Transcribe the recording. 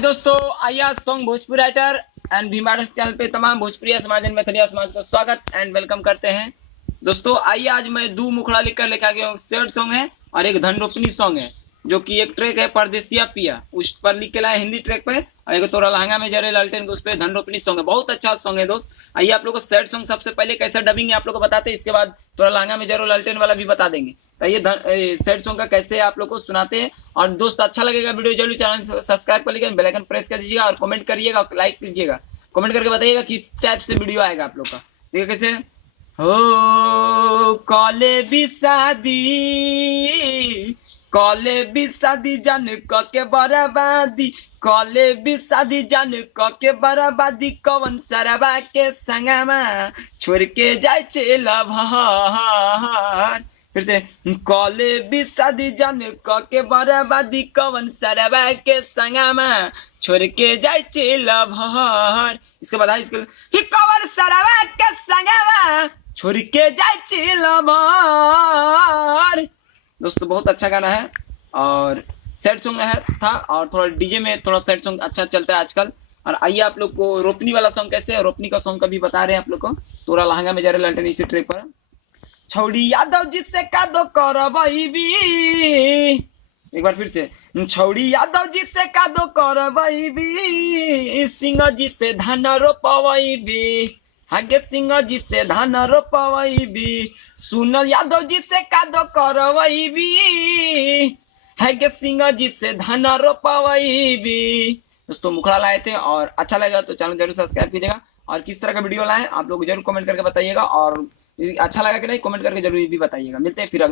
दोस्तों, आइए song Bhojpuri writer and Bhimarts channel पे तमाम भोजपुरी समाज मैथिली समाज को स्वागत एंड वेलकम करते हैं। दोस्तों आइए, आज मैं दो मुखड़ा लिखकर लेकर आ गया हूँ। सैड सॉन्ग है और एक धन रोपनी सॉन्ग है, जो कि एक ट्रैक है परदेसिया पिया, उस पर लिख के लाए हिंदी ट्रैक पे, और एक तोरा लहंगा में जरे लालटेन उस पर धन रोपनी सॉन्ग है। बहुत अच्छा सॉन्ग है दोस्त। आइए आप लोग को सैड सॉन्ग सबसे पहले कैसे डबिंग है आप लोग को बताते हैं, इसके बाद तोरा लहंगा में जरो लालटेन वाला भी बता देंगे। तो ये सैड सॉन्ग का कैसे आप लोग को सुनाते हैं। और दोस्त अच्छा लगेगा वीडियो जरूर चैनल सब्सक्राइब कर लीजिएगा, बेल आइकन प्रेस कर दीजिएगा और कमेंट करिएगा, लाइक कीजिएगा, कमेंट करके बताइएगा किस टाइप से वीडियो आएगा आप लोग का। देखिए कैसे हो कॉले भी शादी जान क के बर्बादी, कॉले भी शादी जान क के बर्बादी, कवन सरबा के संगमा छोड़ के जाए चेला भर। फिर से कॉले भी शादी जान क के बर्बादी, कवन सरबा के संगमा छोड़ के जाए चेला भर। इसके बाद इसके कवन सरबा के संगमा छोड़ के जाए चेला भर। दोस्तों बहुत अच्छा गाना है और सैड सॉन्ग है था, और थोड़ा डीजे में थोड़ा सैड सॉन्ग अच्छा चलता है आजकल। और आइए आप लोग को रोपनी वाला सॉन्ग कैसे है, रोपनी का सॉन्ग का भी बता रहे हैं आप लोग को। तोरा लहंगा में जरे लालटेन इसी ट्रैक पर। छौड़ी यादव जिससे का दो करबई, एक बार फिर से छौड़ी यादव जी से का दो करबई, सिंह जी से धान रोपवई, आगे सिंह जी से धान रोपवई, सुन यादव जी से का दो करवई, आगे सिंह जी से धान रोपवई। दोस्तों मुखड़ा लाए थे और अच्छा लगा तो चैनल जरूर सब्सक्राइब कीजिएगा। और किस तरह का वीडियो लाए आप लोग जरूर कमेंट करके बताइएगा, और अच्छा लगा कि नहीं कमेंट करके जरूर भी बताइएगा। मिलते हैं फिर अगले